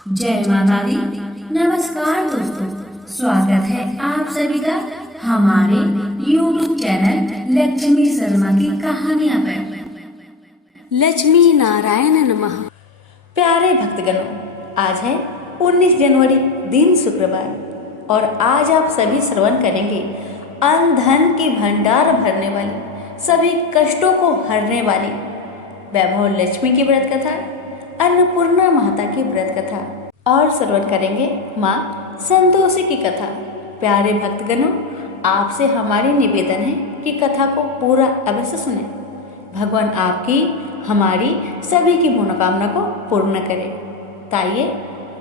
जय माता दी। नमस्कार दोस्तों, स्वागत है आप सभी का हमारे YouTube चैनल लक्ष्मी शर्मा की कहानियां पर। लक्ष्मी नारायण नमः। प्यारे भक्तगणों, आज है 19 जनवरी दिन शुक्रवार और आज आप सभी श्रवण करेंगे अन्न धन की भंडार भरने वाली, सभी कष्टों को हरने वाली वैभव लक्ष्मी की व्रत कथा, अन्नपूर्णा माता की व्रत कथा और श्रवण करेंगे माँ संतोषी की कथा। प्यारे भक्तगणों, आपसे हमारी निवेदन है कि कथा को पूरा अवश्य सुने। भगवान आपकी हमारी सभी की मनोकामना को पूर्ण करे। ताइए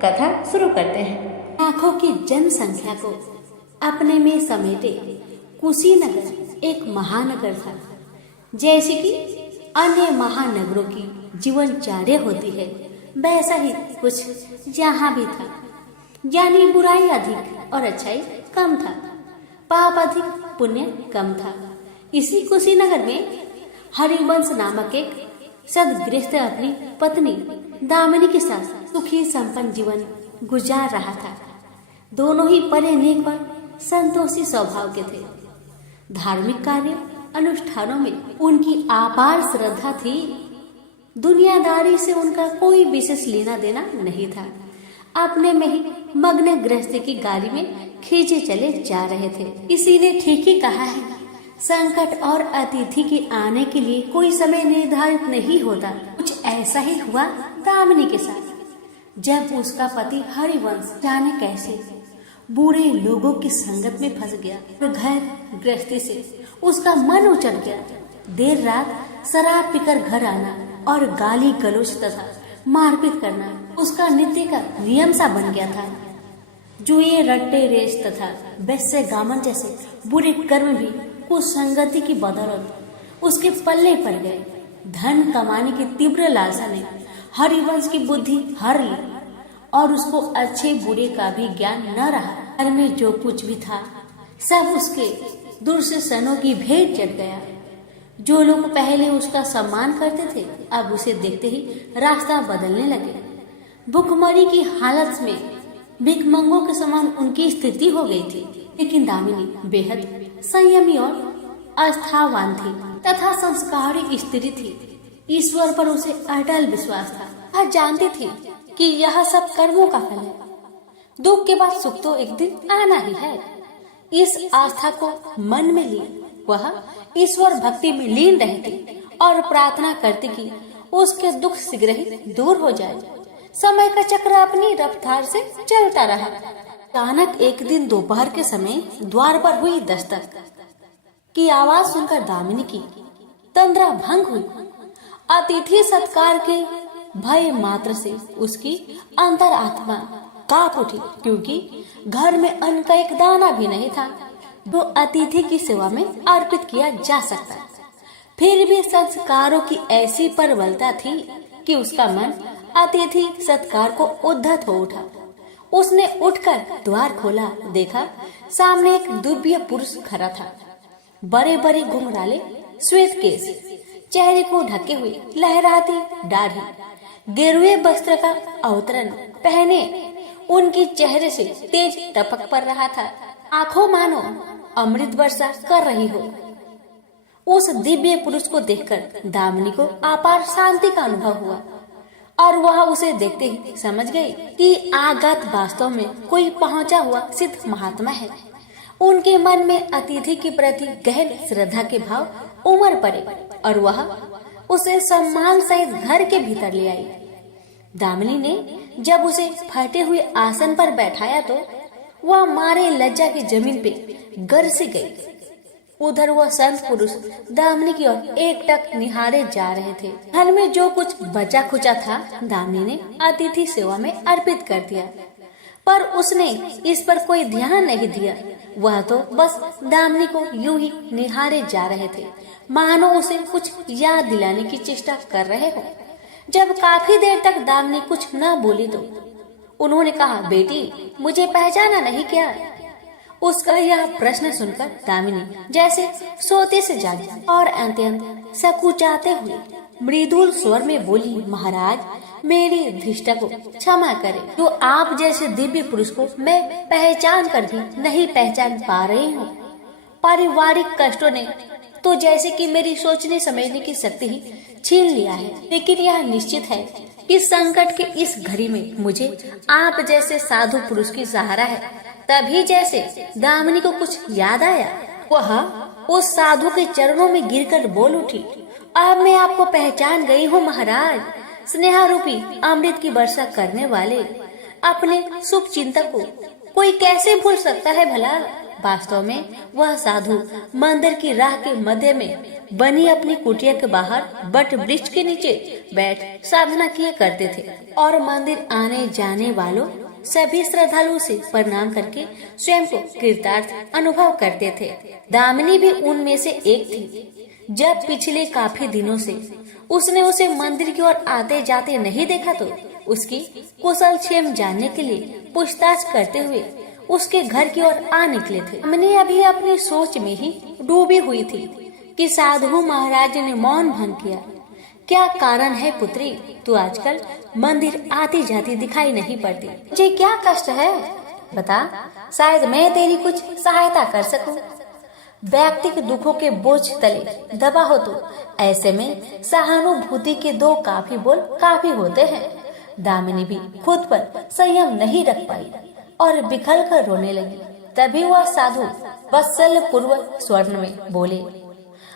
कथा शुरू करते हैं। लाखों की जनसंख्या को अपने में समेटे कुशीनगर एक महानगर था। जैसे कि अन्य महानगरों की जीवनचर्या होती है, वैसा ही कुछ यहाँ भी था। यानी बुराई अधिक और अच्छाई कम था, पाप अधिक पुण्य कम था। इसी कुशीनगर में हरिवंश नामक एक सदगृहस्थ अपनी पत्नी दामिनी के साथ सुखी संपन्न जीवन गुजार रहा था। दोनों ही पढ़े नेक और संतोषी स्वभाव के थे। धार्मिक कार्य अनुष्ठानों में उनकी अपार श्रद्धा थी। दुनियादारी से उनका कोई विशेष लेना देना नहीं था। अपने में ही मग्न गृहस्थी की गाड़ी में खींचे चले जा रहे थे। इसी ने ठीक ही कहा है, संकट और अतिथि के आने के लिए कोई समय निर्धारित नहीं होता। कुछ ऐसा ही हुआ दामिनी के साथ। जब उसका पति हरिवंश जाने कैसे बूढ़े लोगों की संगत में फंस गया, तो घर गृहस्थी से उसका मन उचट गया। देर रात शराब पीकर घर आना और गाली गलौज तथा मारपीट करना उसका नित्य का नियम सा बन गया था। जुए, रट्टे, रेस तथा वैश्य गामन जैसे बुरे कर्म भी कुछ संगति की बदौलत उसके पल्ले पड़ गए। धन कमाने की तीव्र लालसा ने हरिवंश की बुद्धि हर ली और उसको अच्छे बुरे का भी ज्ञान न रहा। घर में जो कुछ भी था सब उसके दुर्शनों की भेंट चढ़ गया। जो लोग पहले उसका सम्मान करते थे, अब उसे देखते ही रास्ता बदलने लगे। भूखमरी की हालत में भिखमंगों के समान उनकी स्थिति हो गई थी। लेकिन दामिनी बेहद संयमी और आस्थावान थी तथा संस्कारी स्त्री थी। ईश्वर पर उसे अटल विश्वास था। वह जानती थी कि यह सब कर्मों का फल है। दुख के बाद सुख तो एक दिन आना ही है। इस आस्था को मन में ली वह ईश्वर भक्ति में लीन रहती और प्रार्थना करती कि उसके दुख शीघ्र ही दूर हो जाए। समय का चक्र अपनी रफ्तार से चलता रहा। अचानक एक दिन दोपहर के समय द्वार पर हुई दस्तक की आवाज सुनकर दामिनी की तंद्रा भंग हुई। अतिथि सत्कार के भय मात्र से उसकी अंतरात्मा कांप उठी, क्योंकि घर में अन्न का एक दाना भी नहीं था जो अतिथि की सेवा में अर्पित किया जा सकता। फिर भी संस्कारों की ऐसी प्रबलता थी कि उसका मन अतिथि सत्कार को उद्धत हो उठा। उसने उठकर द्वार खोला, देखा सामने एक दिव्य पुरुष खड़ा था। बड़े बड़े घुंघराले श्वेत केश, चेहरे को ढके हुए लहराती दाढ़ी, गेरुए वस्त्र का अवतरण पहने उनके चेहरे से तेज टपक पड़ रहा था। आंखों मानो अमृत वर्षा कर रही हो। उस दिव्य पुरुष को देखकर दामिनी को अपार शांति का अनुभव हुआ और वह उसे देखते ही समझ गई कि आगत वास्तव में कोई पहुंचा हुआ सिद्ध महात्मा है। उनके मन में अतिथि के प्रति गहन श्रद्धा के भाव उमड़ पड़े और वह उसे सम्मान सहित घर के भीतर ले आई। दामिनी ने जब उसे फटे हुए आसन पर बैठाया तो वह मारे लज्जा की जमीन पे गिर सी गई। उधर वह संत पुरुष दामिनी की ओर एकटक निहारे जा रहे थे। घर में जो कुछ बचा खुचा था दामिनी ने अतिथि सेवा में अर्पित कर दिया, पर उसने इस पर कोई ध्यान नहीं दिया। वह तो बस दामिनी को यूं ही निहारे जा रहे थे, मानो उसे कुछ याद दिलाने की चेष्टा कर रहे हो। जब काफी देर तक दामिनी कुछ न बोली तो उन्होंने कहा, बेटी मुझे पहचाना नहीं क्या? उसका यह प्रश्न सुनकर दामिनी जैसे सोते से जागी और अत्यंत सकुचाते हुए मृदुल स्वर में बोली, महाराज मेरी धृष्टा को क्षमा करें, तो आप जैसे दिव्य पुरुष को मैं पहचान कर भी नहीं पहचान पा रही हूँ। पारिवारिक कष्टों ने तो जैसे कि मेरी सोचने समझने की शक्ति ही छीन लिया है, लेकिन यह निश्चित है कि संकट के इस घड़ी में मुझे आप जैसे साधु पुरुष की सहारा है। तभी जैसे दामिनी को कुछ याद आया, वह उस साधु के चरणों में गिरकर बोल उठी, अब मैं आपको पहचान गई हूँ महाराज। स्नेहारूपी अमृत की वर्षा करने वाले अपने शुभ चिंतक को कोई कैसे भूल सकता है भला। वास्तव में वह साधु मंदिर की राह के मध्य में बनी अपनी कुटिया के बाहर बट वृक्ष के नीचे बैठ साधना किया करते थे और मंदिर आने जाने वालों सभी श्रद्धालुओं से प्रणाम करके स्वयं को कृतार्थ अनुभव करते थे। दामिनी भी उनमें से एक थी। जब पिछले काफी दिनों से उसने उसे मंदिर की ओर आते जाते नहीं देखा तो उसकी कुशल क्षेम जानने के लिए पूछताछ करते हुए उसके घर की ओर आ निकले थे। हमने अभी अपनी सोच में ही डूबी हुई थी कि साधु महाराज ने मौन भंग किया। क्या कारण है पुत्री, तू आजकल मंदिर आती जाती दिखाई नहीं पड़ती? मुझे क्या कष्ट है बता, शायद मैं तेरी कुछ सहायता कर सकूं। व्यक्ति के दुखों के बोझ तले दबा हो तो ऐसे में सहानुभूति के दो काफी बोल काफी होते हैं। दामिनी भी खुद पर संयम नहीं रख पाई और बिखर कर रोने लगी। तभी वह साधु वत्सल पूर्वक स्वर में बोले,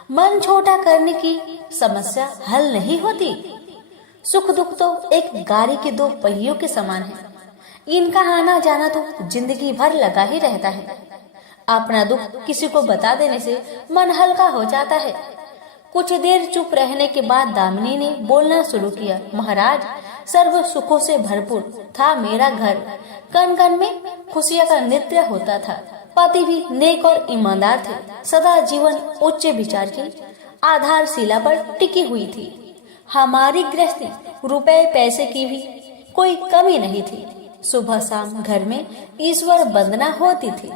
मन छोटा करने की समस्या हल नहीं होती। सुख दुख तो एक गाड़ी के दो पहियों के समान है, इनका आना जाना तो जिंदगी भर लगा ही रहता है। अपना दुख किसी को बता देने से मन हल्का हो जाता है। कुछ देर चुप रहने के बाद दामिनी ने बोलना शुरू किया, महाराज सर्व सुखों से भरपूर था मेरा घर, कण कण में खुशियों का नृत्य होता था। पति भी नेक और ईमानदार थे। सदा जीवन उच्च विचार की आधारशिला पर टिकी हुई थी। हमारी गृहस्थी रुपए पैसे की भी कोई कमी नहीं थी। सुबह शाम घर में ईश्वर वंदना होती थी।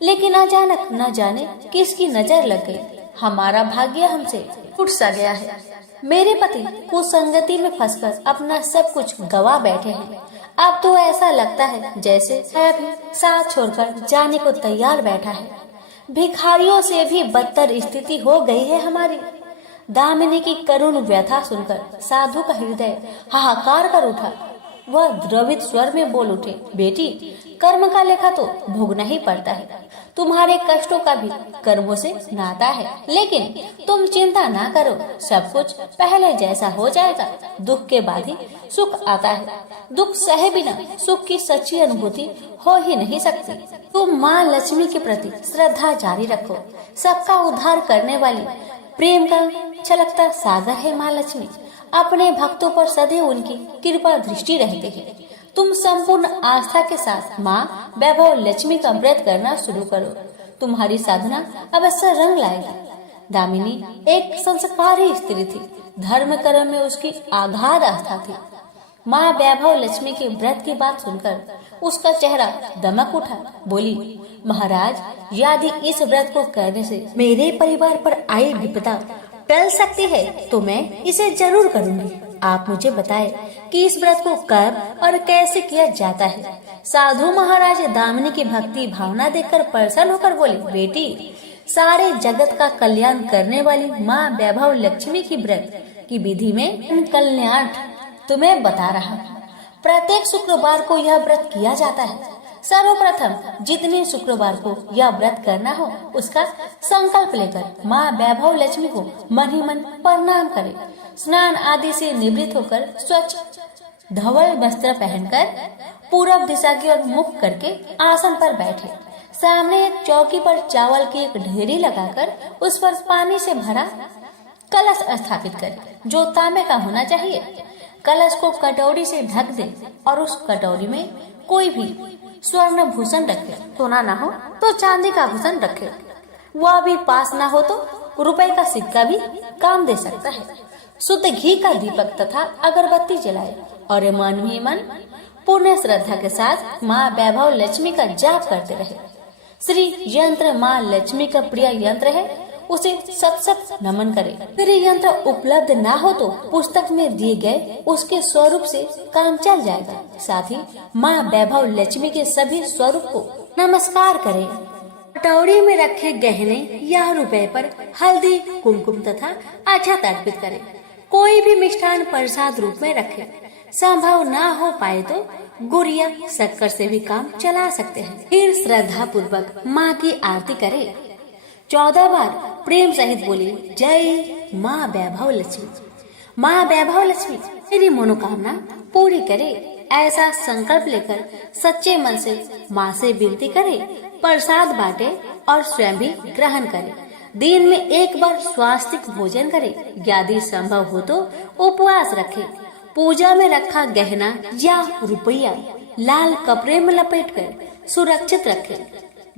लेकिन अचानक न जाने किसकी नजर लग गई। हमारा भाग्य हमसे उठ सा गया है। मेरे पति कुसंगति में फंसकर अपना सब कुछ गवा बैठे हैं। अब तो ऐसा लगता है जैसे मैं भी साथ छोड़कर जाने को तैयार बैठा है। भिखारियों से भी बदतर स्थिति हो गई है हमारी। दामिनी की करुण व्यथा सुनकर साधु का हृदय हाहाकार कर उठा। वह द्रवित स्वर में बोल उठे, बेटी कर्म का लेखा तो भोगना ही पड़ता है। तुम्हारे कष्टों का भी कर्मों से नाता है, लेकिन तुम चिंता ना करो, सब कुछ पहले जैसा हो जाएगा। दुख के बाद ही सुख आता है। दुख सहे बिना सुख की सच्ची अनुभूति हो ही नहीं सकती। तुम माँ लक्ष्मी के प्रति श्रद्धा जारी रखो। सबका उद्धार करने वाली प्रेम का छलकता सागर है माँ लक्ष्मी। अपने भक्तों पर सदैव उनकी कृपा दृष्टि रहती है। तुम संपूर्ण आस्था के साथ माँ वैभव लक्ष्मी का व्रत करना शुरू करो। तुम्हारी साधना अवश्य रंग लाएगी। दामिनी एक संस्कारी स्त्री थी। धर्म कर्म में उसकी आगाध आस्था थी। माँ वैभव लक्ष्मी के व्रत की बात सुनकर उसका चेहरा दमक उठा। बोली, महाराज यदि इस व्रत को करने से मेरे परिवार पर आई विपदा टल सकती है तो मैं इसे जरूर करूंगी। आप मुझे बताएं कि इस व्रत को कब और कैसे किया जाता है। साधु महाराज दामिनी की भक्ति भावना देखकर प्रसन्न होकर बोले, बेटी सारे जगत का कल्याण करने वाली माँ वैभव लक्ष्मी की व्रत की विधि में कल्याण तुम्हें बता रहा हूँ। प्रत्येक शुक्रवार को यह व्रत किया जाता है। सर्वप्रथम जितने शुक्रवार को यह व्रत करना हो उसका संकल्प लेकर माँ वैभव लक्ष्मी को मन ही मन प्रणाम करें। स्नान आदि से निवृत्त होकर स्वच्छ धवल वस्त्र पहनकर पूरब दिशा की ओर मुख करके आसन पर बैठे। सामने एक चौकी पर चावल की एक ढेरी लगाकर उस पर पानी से भरा कलश स्थापित करें, जो तांबे का होना चाहिए। कलश को कटोरी से ढक दे और उस कटोरी में कोई भी स्वर्ण भूषण रखे। सोना ना हो तो चांदी का भूषण रखे। वह भी पास ना हो तो रुपए का सिक्का भी काम दे सकता है। शुद्ध घी का दीपक तथा अगरबत्ती जलाए और मन ही मन पूर्ण श्रद्धा के साथ माँ वैभव लक्ष्मी का जाप करते रहे। श्री यंत्र माँ लक्ष्मी का प्रिय यंत्र है। उसे सत सत नमन करे। फिर यंत्र उपलब्ध ना हो तो पुस्तक में दिए गए उसके स्वरूप से काम चल जाएगा। साथ ही माँ वैभव लक्ष्मी के सभी स्वरूप को नमस्कार करें। कटोरी में रखे गहने या रुपए पर हल्दी, कुमकुम तथा अक्षत अर्पित करें। कोई भी मिष्ठान प्रसाद रूप में रखे। संभव ना हो पाए तो गुड़ या शक्कर से भी काम चला सकते हैं। फिर श्रद्धा पूर्वक माँ की आरती करें। 14 बार प्रेम सहित बोली, जय माँ वैभव लक्ष्मी। माँ वैभव लक्ष्मी मेरी मनोकामना पूरी करे, ऐसा संकल्प लेकर सच्चे मन से माँ से विनती करे। प्रसाद बांटे और स्वयं भी ग्रहण करे। दिन में एक बार स्वास्तिक भोजन करे। यदि संभव हो तो उपवास रखे। पूजा में रखा गहना या रुपया लाल कपड़े में लपेटकर सुरक्षित रखे।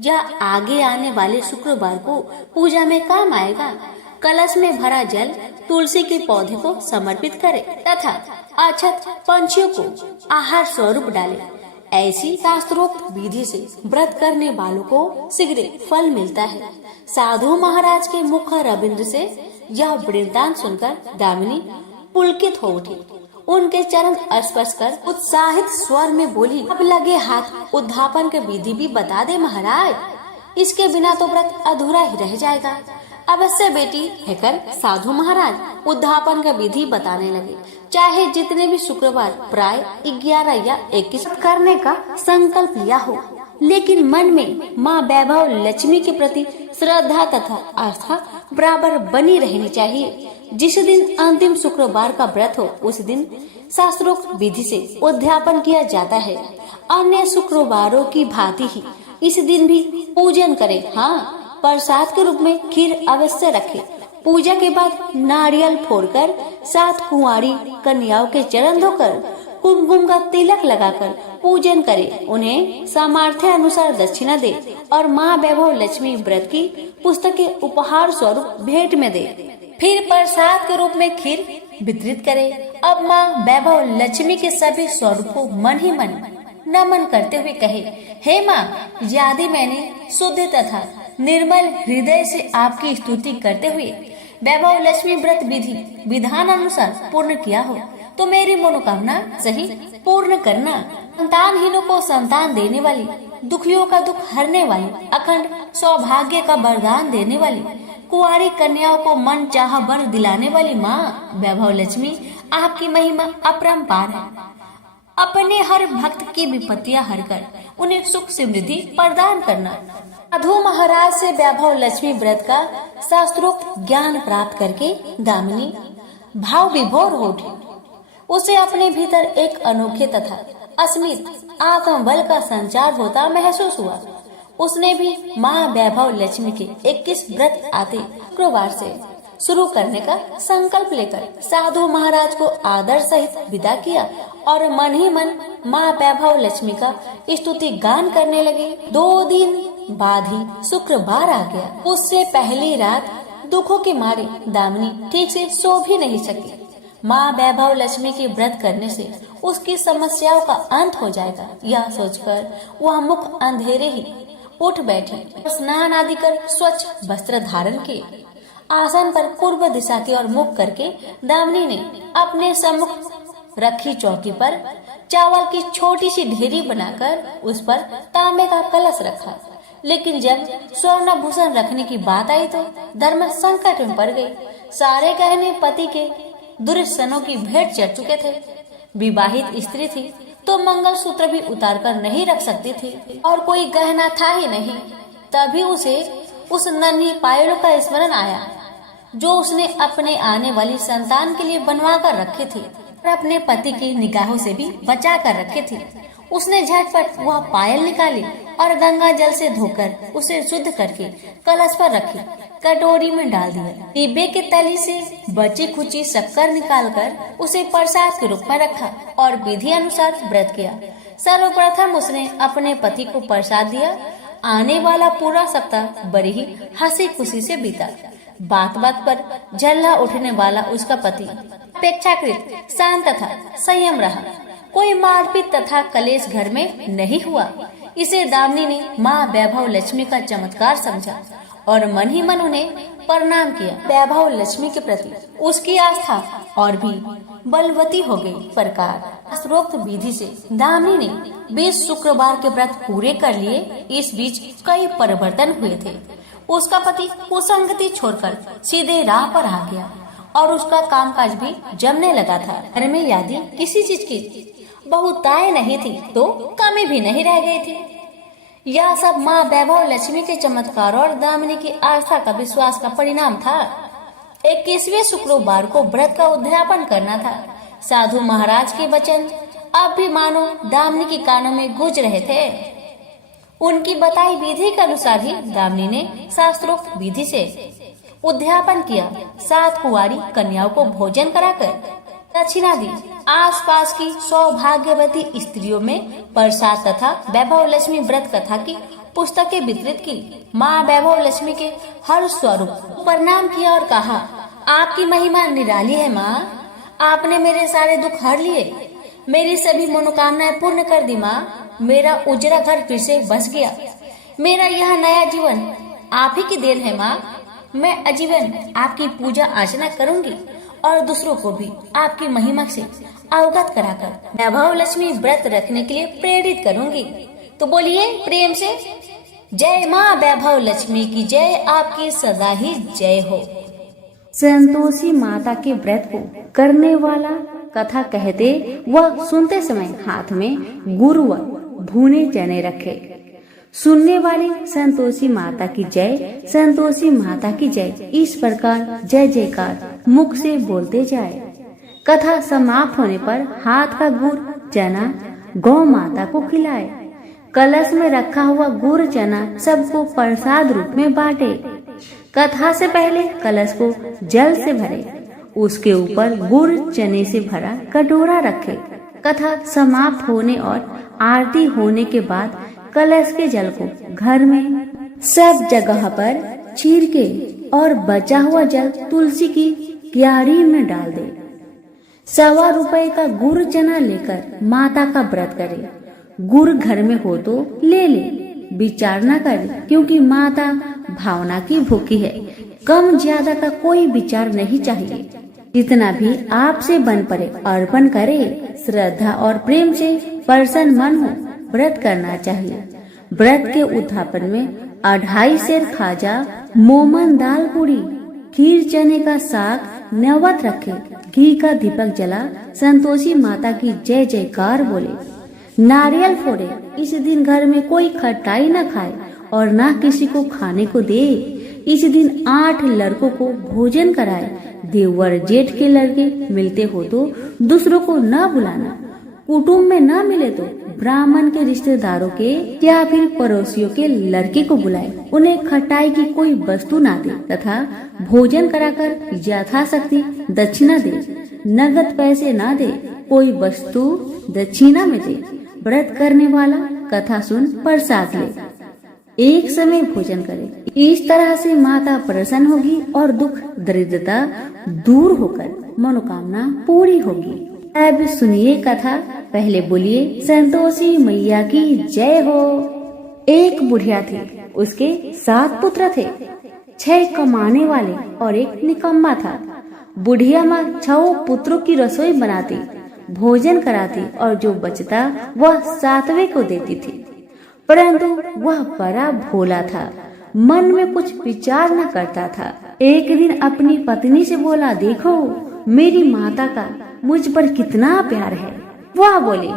यह आगे आने वाले शुक्रवार को पूजा में काम आएगा। कलश में भरा जल तुलसी के पौधे को समर्पित करे तथा अक्षत पंछियों को आहार स्वरूप डाले। ऐसी शास्त्रोक्त विधि से व्रत करने वालों को शीघ्र फल मिलता है। साधु महाराज के मुख रविंद्र से यह वृत्तांत सुनकर दामिनी पुलकित हो उठी। उनके चरण स्पर्श कर उत्साहित स्वर में बोली, अब लगे हाथ उद्धापन के विधि भी बता दे महाराज, इसके बिना तो व्रत अधूरा ही रह जाएगा। अवश्य बेटी कहकर साधु महाराज उद्धापन का विधि बताने लगे। चाहे जितने भी शुक्रवार प्राय 11 या 21 करने का संकल्प लिया हो, लेकिन मन में माँ वैभव लक्ष्मी के प्रति श्रद्धा तथा आस्था बराबर बनी रहनी चाहिए। जिस दिन अंतिम शुक्रवार का व्रत हो उस दिन शास्त्रोक्त विधि से उद्यापन किया जाता है। अन्य शुक्रवारों की भांति ही इस दिन भी पूजन करें। हाँ, प्रसाद के रूप में खीर अवश्य रखें। पूजा के बाद नारियल फोड़कर 7 कुंवारी कन्याओं के चरण धोकर कुमकुम का तिलक लगाकर पूजन करें। उन्हें सामर्थ्य अनुसार दक्षिणा दे और माँ वैभव लक्ष्मी व्रत की पुस्तकें उपहार स्वरूप भेंट में दे। फिर प्रसाद के रूप में खीर वितरित करे। अब माँ वैभव लक्ष्मी के सभी स्वरूप को मन ही मन नमन करते हुए कहे, हे माँ, यदि मैंने शुद्ध तथा निर्मल हृदय से आपकी स्तुति करते हुए वैभव लक्ष्मी व्रत विधि विधान अनुसार पूर्ण किया हो तो मेरी मनोकामना सही पूर्ण करना। संतानहीनों को संतान देने वाली, दुखियों का दुख हरने वाली, अखंड सौभाग्य का वरदान देने वाली, कुंवारी कन्याओं को मन चाह वर दिलाने वाली माँ वैभव लक्ष्मी, आपकी महिमा अपरंपार है। अपने हर भक्त की विपत्तियां हरकर उन्हें सुख समृद्धि प्रदान करना। साधु महाराज से वैभव लक्ष्मी व्रत का शास्त्रोक्त ज्ञान प्राप्त करके दामिनी भाव विभोर हो उठी। उसे अपने भीतर एक अनोखे तथा अस्मित आत्मबल का संचार होता महसूस हुआ। उसने भी माँ वैभव लक्ष्मी के 21 व्रत आते शुक्रवार से शुरू करने का संकल्प लेकर साधु महाराज को आदर सहित विदा किया और मन ही मन माँ वैभव लक्ष्मी का स्तुति गान करने लगे। 2 दिन बाद ही शुक्रवार आ गया। उससे पहली रात दुखों के मारे दामिनी ठीक से सो भी नहीं सकी। माँ वैभव लक्ष्मी के व्रत करने से उसकी समस्याओं का अंत हो जाएगा, यह सोचकर वह मुख अंधेरे ही उठ बैठी। स्नान आदि कर स्वच्छ वस्त्र धारण किए। आसन पर पूर्व दिशा की ओर मुख करके दामिनी ने अपने सम्मुख रखी चौकी पर चावल की छोटी सी ढेरी बनाकर उस पर तांबे का कलश रखा। लेकिन जब स्वर्ण भूषण रखने की बात आई तो धर्म संकट में पड़ गई। सारे गहने पति के दुर्सनों की भेंट चढ़ चुके थे। विवाहित स्त्री थी तो मंगलसूत्र भी उतार कर नहीं रख सकती थी और कोई गहना था ही नहीं। तभी उसे उस नन्ही पायलों का स्मरण आया जो उसने अपने आने वाली संतान के लिए बनवा कर रखे थे और अपने पति की निगाहों से भी बचा कर रखे थे। उसने झटपट वह पायल निकाली और गंगा जल से धोकर उसे शुद्ध करके कलश पर रखी, कटोरी में डाल दिया। डिब्बे के तली से बची खुची शक्कर निकालकर उसे प्रसाद के रूप में रखा और विधि अनुसार व्रत किया। सर्वप्रथम उसने अपने पति को प्रसाद दिया। आने वाला पूरा सप्ताह बड़ी ही हंसी खुशी से बीता। बात बात पर झल्ला उठने वाला उसका पति अपेक्षाकृत शांत तथा संयम रहा। कोई मारपीट तथा कलेश घर में नहीं हुआ। इसे दामिनी ने माँ वैभव लक्ष्मी का चमत्कार समझा और मन ही मन उन्हें प्रणाम किया। वैभव लक्ष्मी के प्रति उसकी आस्था और भी बलवती हो गई। प्रकार शास्त्रोक्त विधि से दामिनी ने 20 शुक्रवार के व्रत पूरे कर लिए। इस बीच कई परिवर्तन हुए थे। उसका पति कुसंगति छोड़कर सीधे राह पर आ गया और उसका कामकाज भी जमने लगा था। घर में यदि किसी चीज की बहुतायत नहीं थी तो कमी भी नहीं रह गई थी। यह सब माँ वैभव लक्ष्मी के चमत्कार और दामिनी की आस्था का विश्वास का परिणाम था। 21वें शुक्रवार को व्रत का उद्यापन करना था। साधु महाराज के वचन अब भी मानो दामिनी के कानों में गूंज रहे थे। उनकी बताई विधि के अनुसार ही दामिनी ने शास्त्रोक्त विधि से उद्यापन किया। 7 कुंवारी कन्याओं को भोजन कराकर दक्षिणा दी। आसपास की सौभाग्यवती स्त्रियों में प्रसाद तथा वैभव लक्ष्मी व्रत कथा की पुस्तकें वितरित की। माँ वैभव लक्ष्मी के हर स्वरूप प्रणाम किया और कहा, आपकी महिमा निराली है माँ। आपने मेरे सारे दुख हर लिए, मेरी सभी मनोकामनाएं पूर्ण कर दी माँ। मेरा उजरा घर फिर से बस गया। मेरा यह नया जीवन आप ही की देन है माँ। मैं आजीवन आपकी पूजा अर्चना करूंगी और दूसरों को भी आपकी महिमा से अवगत कराकर वैभव लक्ष्मी व्रत रखने के लिए प्रेरित करूंगी। तो बोलिए प्रेम से, जय माँ वैभव लक्ष्मी की जय, आपकी सदा ही जय हो। संतोषी माता के व्रत को करने वाला कथा कहते वह सुनते समय हाथ में गुड़ व भुने चने रखे। सुनने वाले संतोषी माता की जय, संतोषी माता की जय, इस प्रकार जय जयकार मुख से बोलते जाए। कथा समाप्त होने पर हाथ का गुड़ चना गौ माता को खिलाए। कलश में रखा हुआ गुड़ चना सबको प्रसाद रूप में बांटे। कथा से पहले कलश को जल से भरे, उसके ऊपर गुड़ चने से भरा कटोरा रखे। कथा समाप्त होने और आरती होने के बाद कलश के जल को घर में सब जगह पर छीर के और बचा हुआ जल तुलसी की क्यारी में डाल दे। 1.25 रुपए का गुड़ चना लेकर माता का व्रत करे। गुड़ घर में हो तो ले ले, विचार न करे, क्योंकि माता भावना की भूखी है। कम ज्यादा का कोई विचार नहीं चाहिए। जितना भी आपसे बन पड़े अर्पण करे। श्रद्धा और प्रेम से प्रसन्न मन हो व्रत करना चाहिए। व्रत के उद्यापन में 2.5 सेर खाजा, मोमन दाल पूरी, खीर चने का साग नैवेद्य रखे। घी का दीपक जला संतोषी माता की जय जयकार बोले। नारियल फोड़े। इस दिन घर में कोई खटाई न खाए और न किसी को खाने को दे। इस दिन 8 लड़कों को भोजन कराए। देवर जेठ के लड़के मिलते हो तो दूसरों को न बुलाना। कुटुंब में न मिले तो ब्राह्मण के रिश्तेदारों के या फिर पड़ोसियों के लड़के को बुलाए। उन्हें खटाई की कोई वस्तु ना दे तथा भोजन कराकर यथाशक्ति दक्षिणा दे। नगद पैसे ना दे, कोई वस्तु दक्षिणा में दे। व्रत करने वाला कथा सुन प्रसाद ले, एक समय भोजन करे। इस तरह से माता प्रसन्न होगी और दुख दरिद्रता दूर होकर मनोकामना पूरी होगी। अब सुनिए कथा। पहले बोलिए संतोषी मैया की जय हो। एक बुढ़िया थी, उसके 7 पुत्र थे। 6 कमाने वाले और एक निकम्मा था। बुढ़िया माँ 6 पुत्रों की रसोई बनाती, भोजन कराती और जो बचता वह 7वें को देती थी। परंतु वह बड़ा भोला था, मन में कुछ विचार न करता था। एक दिन अपनी पत्नी से बोला, देखो मेरी माता का मुझ पर कितना प्यार है। वह बोली,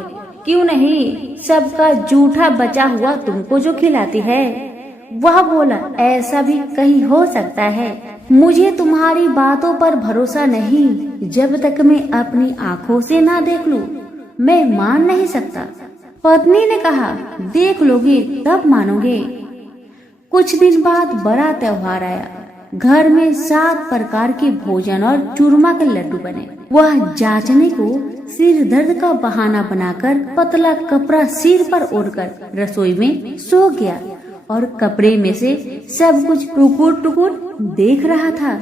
क्यों नहीं, सबका जूठा बचा हुआ तुमको जो खिलाती है। वह बोला, ऐसा भी कहीं हो सकता है। मुझे तुम्हारी बातों पर भरोसा नहीं। जब तक मैं अपनी आँखों से ना देख लूं, मैं मान नहीं सकता। पत्नी ने कहा, देख लोगे तब मानोगे। कुछ दिन बाद बड़ा त्योहार आया। घर में 7 प्रकार के भोजन और चूरमा के लड्डू बने। वह जांचने को सिर दर्द का बहाना बनाकर पतला कपड़ा सिर पर ओढ़कर रसोई में सो गया और कपड़े में से सब कुछ टुकुर टुकुर देख रहा था।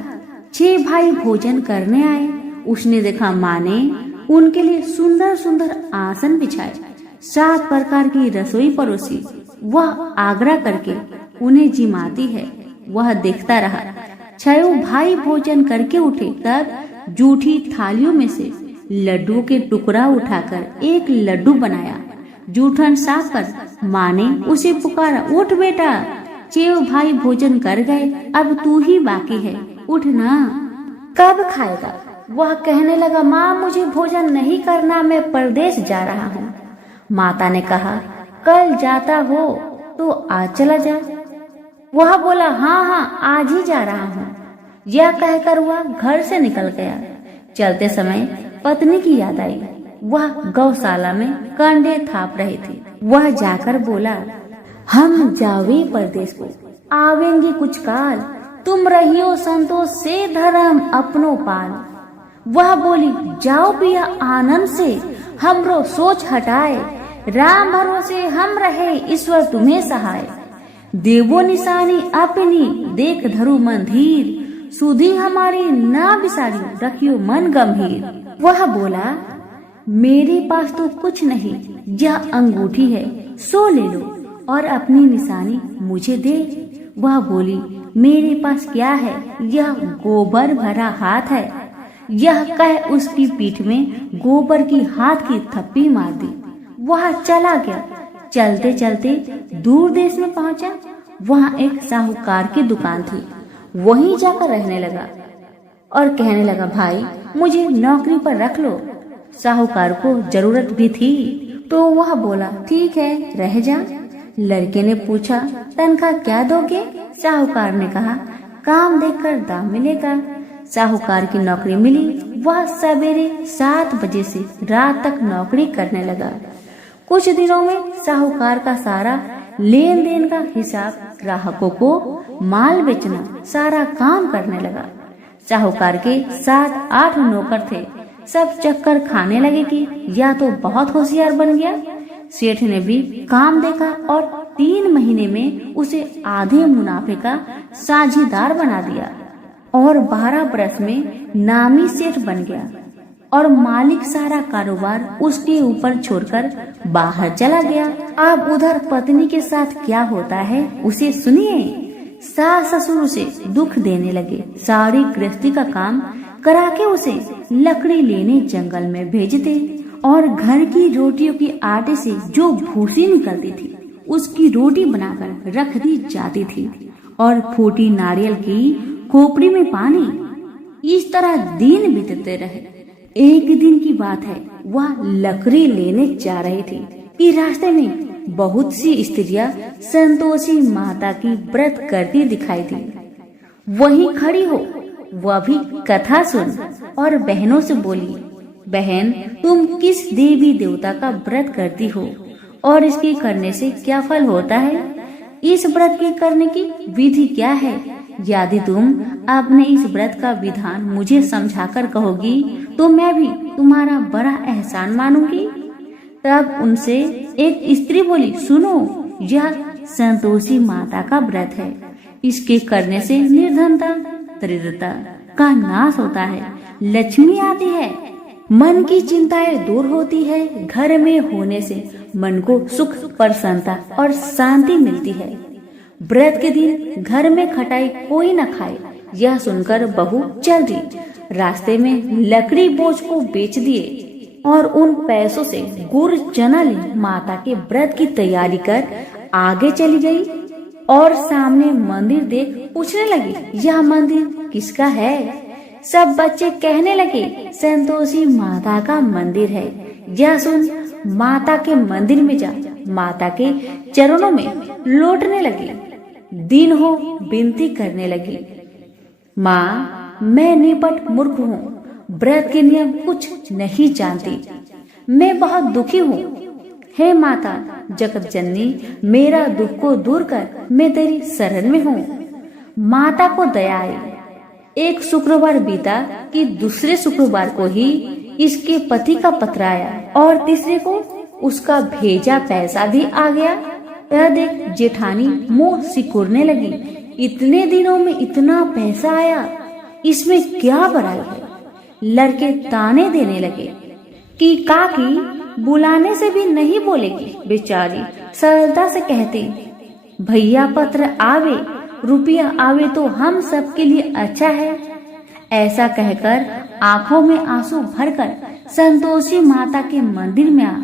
6 भाई भोजन करने आए। उसने देखा माँ ने उनके लिए सुंदर सुंदर आसन बिछाए, 7 प्रकार की रसोई परोसी। वह आग्रह करके उन्हें जिमाती है। वह देखता रहा। छयो भाई भोजन करके उठे तब जूठी थालियों में से लड्डू के टुकड़ा उठाकर एक लड्डू बनाया। जूठन साफ कर माँ ने उसे पुकारा, उठ बेटा, छयो भाई भोजन कर गए, अब तू ही बाकी है, उठ ना। कब खाएगा? वह कहने लगा, माँ मुझे भोजन नहीं करना, मैं परदेश जा रहा हूँ। माता ने कहा, कल जाता हो तो आज चला जा। वह बोला, हाँ हाँ आज ही जा रहा हूँ। यह कहकर वह घर से निकल गया। चलते समय पत्नी की याद आई। वह गौशाला में कंडे थाप रही थी। वह जाकर बोला, हम जावे परदेश को, आवेंगे कुछ काल, तुम रहियो संतोष से धर्म अपनो पाल। वह बोली, जाओ पिया आनंद से, हमरो सोच हटाए, राम भरोसे हम रहे, ईश्वर तुम्हें सहाय। देवो निशानी अपनी, देख धरु मन धीर, सुधी हमारी ना बिसारी, रखियो मन गंभीर। वह बोला, मेरे पास तो कुछ नहीं, यह अंगूठी है, सो ले लो और अपनी निशानी मुझे दे। वह बोली, मेरे पास क्या है, यह गोबर भरा हाथ है। यह कह उसकी पीठ में गोबर की हाथ की थप्पी मार दी। वह चला गया। चलते चलते दूर देश में पहुंचा। वहाँ एक साहूकार की दुकान थी। वहीं जाकर रहने लगा और कहने लगा, भाई मुझे नौकरी पर रख लो। साहूकार को जरूरत भी थी तो वह बोला, ठीक है रह जा। लड़के ने पूछा, तनख्वाह क्या दोगे? साहूकार ने कहा, काम देखकर दाम मिलेगा। साहूकार की नौकरी मिली। वह सवेरे 7 बजे से रात तक नौकरी करने लगा। कुछ दिनों में साहूकार का सारा लेन देन का हिसाब, ग्राहकों को माल बेचना, सारा काम करने लगा। साहूकार के 7-8 नौकर थे। सब चक्कर खाने लगे कि या तो बहुत होशियार बन गया। सेठ ने भी काम देखा और 3 महीने में उसे आधे मुनाफे का साझेदार बना दिया और 12 बरस में नामी सेठ बन गया और मालिक सारा कारोबार उसके ऊपर छोड़कर बाहर चला गया। अब उधर पत्नी के साथ क्या होता है उसे सुनिए। सास ससुर उसे दुख देने लगे। सारी गृहस्थी का काम करा के उसे लकड़ी लेने जंगल में भेजते और घर की रोटियों के आटे से जो भूसी निकलती थी उसकी रोटी बनाकर रख दी जाती थी और फूटी नारियल की खोपड़ी में पानी। इस तरह दिन बीतते रहे। एक दिन की बात है, वह लकड़ी लेने जा रही थी कि रास्ते में बहुत सी स्त्रियां संतोषी माता की व्रत करती दिखाई दी। वहीं खड़ी हो वह भी कथा सुन और बहनों से बोली, बहन तुम किस देवी देवता का व्रत करती हो और इसके करने से क्या फल होता है? इस व्रत के करने की विधि क्या है? यदि तुम अपने इस व्रत का विधान मुझे समझाकर कहोगी तो मैं भी तुम्हारा बड़ा एहसान मानूंगी। तब उनसे एक स्त्री बोली, सुनो, यह संतोषी माता का व्रत है। इसके करने से निर्धनता, दरिद्रता का नाश होता है, लक्ष्मी आती है, मन की चिंताएं दूर होती है, घर में होने से मन को सुख, प्रसन्नता और शांति मिलती है। व्रत के दिन घर में खटाई कोई न खाए। यह सुनकर बहू चल दी। रास्ते में लकड़ी बोझ को बेच दिए और उन पैसों से गुड़ चना ले माता के व्रत की तैयारी कर आगे चली गई और सामने मंदिर देख पूछने लगी, यह मंदिर किसका है? सब बच्चे कहने लगे, संतोषी माता का मंदिर है। यह सुन माता के मंदिर में जा माता के चरणों में लौटने लगी। दिन हो विनती करने लगी, माँ मैं निपट मूर्ख हूँ, व्रत के नियम कुछ नहीं जानती, मैं बहुत दुखी हूँ। हे माता जगत जननी, मेरा दुख को दूर कर, मैं तेरी शरण में हूँ। माता को दया आई। एक शुक्रवार बीता कि दूसरे शुक्रवार को ही इसके पति का पत्र आया और तीसरे को उसका भेजा पैसा भी आ गया। यह देख जेठानी मुंह सिकुड़ने लगी। इतने दिनों में इतना पैसा आया, इसमें क्या बड़ाई है? लड़के ताने देने लगे कि काकी बुलाने से भी नहीं बोलेगी। बेचारी सरलता से कहती, भैया पत्र आवे रुपया आवे तो हम सबके लिए अच्छा है। ऐसा कहकर आंखों में आंसू भरकर संतोषी माता के मंदिर में आ